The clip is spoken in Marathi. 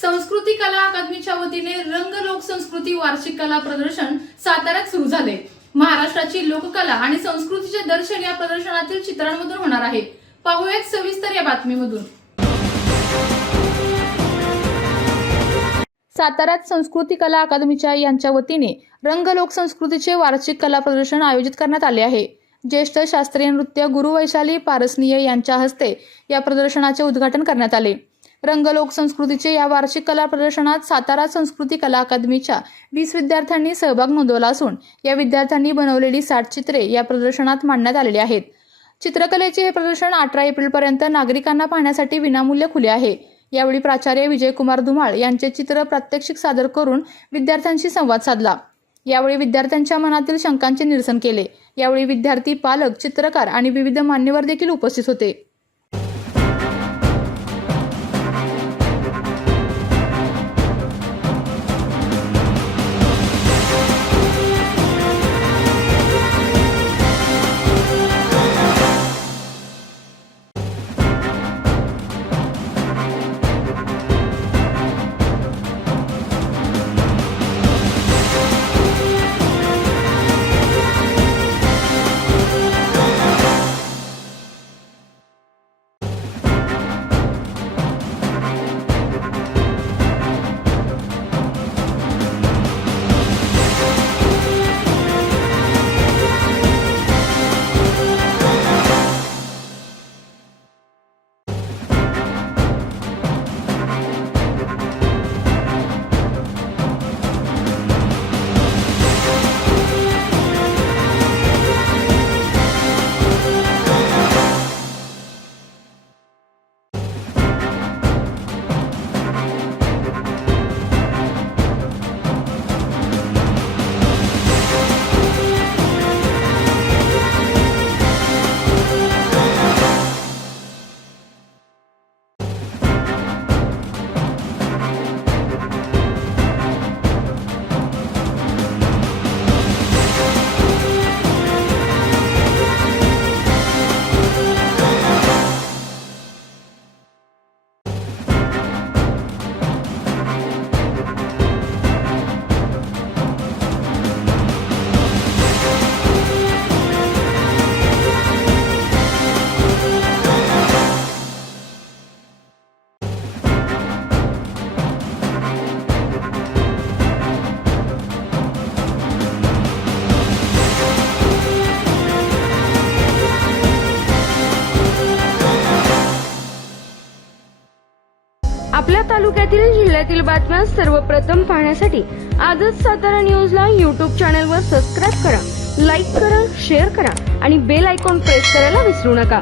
संस्कृती कला अकादमीच्या वतीने रंग लोक संस्कृती वार्षिक कला प्रदर्शन साताऱ्यात सुरू झाले। महाराष्ट्राची लोककला आणि संस्कृतीचे दर्शन या प्रदर्शनातील चित्रांमधून होणार आहे। पाहूयात सविस्तर या बातमीमधून। साताऱ्यात संस्कृती कला अकादमीच्या यांच्या वतीने रंग लोक संस्कृतीचे वार्षिक कला प्रदर्शन आयोजित करण्यात आले आहे। ज्येष्ठ शास्त्रीय नृत्य गुरु वैशाली पारसनीय यांच्या हस्ते या प्रदर्शनाचे उद्घाटन करण्यात आले। रंग लोक संस्कृतीचे या वार्षिक कला प्रदर्शनात सातारा संस्कृती कला अकादमीच्या 20 विद्यार्थ्यांनी सहभाग नोंदवला असून या विद्यार्थ्यांनी बनवलेली 60 चित्रे या प्रदर्शनात मांडण्यात आलेली आहेत। चित्रकलेचे हे प्रदर्शन 18 एप्रिलपर्यंत नागरिकांना पाहण्यासाठी विनामूल्य खुले आहे। यावेळी प्राचार्य विजयकुमार धुमाळ यांचे चित्र प्रात्यक्षिक सादर करून विद्यार्थ्यांशी संवाद साधला। यावेळी विद्यार्थ्यांच्या मनातील शंकांचे निरसन केले। यावेळी विद्यार्थी, पालक, चित्रकार आणि विविध मान्यवर देखील उपस्थित होते। आपल्या तालुक्यातील जिल्ह्यातील बातम्या सर्वप्रथम पाहण्यासाठी आजच सातारा न्यूजला YouTube चॅनलवर सबस्क्राइब करा, लाईक करा, शेअर करा आणि बेल आयकॉन प्रेस करायला विसरू नका।